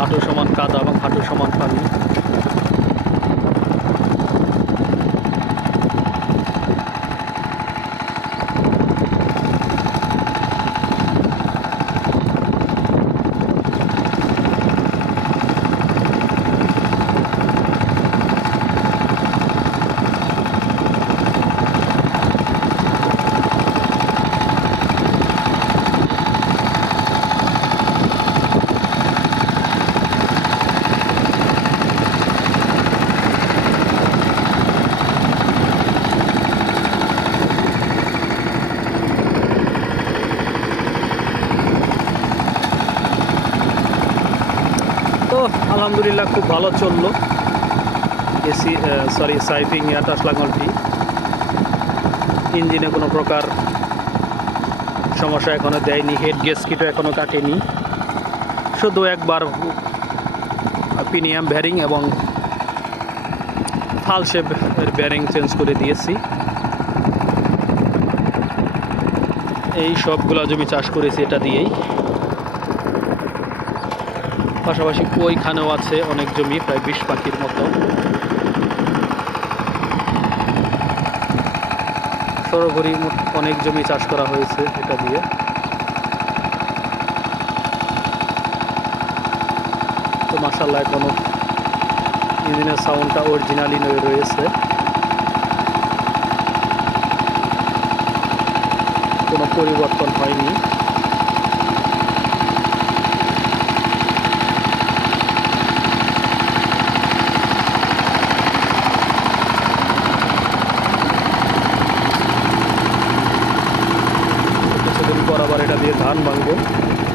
হাঁটু সমান কাদা এবং হাঁটু সমান পানি। আলহামদুলিল্লাহ খুব ভালো চলল। এসি সরি সাইফিং আটাশ লাঙ্গলটি ইঞ্জিনে কোনো প্রকার সমস্যা এখনও দেয়নি, হেড গেস্কিটও এখনও কাটেনি। শুধু একবার পিনিয়াম ব্যারিং এবং ফাল শেপ ব্যারিং চেঞ্জ করে দিয়েছি। এই সবগুলো জমি চাষ করেছি এটা দিয়েই। পাশাপাশি ওইখানেও আছে অনেক জমি, প্রায় বিশ পাখির মতো। সরগরি অনেক জমি চাষ করা হয়েছে এটা দিয়ে। তো মাসাল্লাহ এখনও ইঞ্জিনের সাউন্ডটা অরিজিনালি রয়েছে। কোনো পরিবর্তন হয়নি। 다른 방법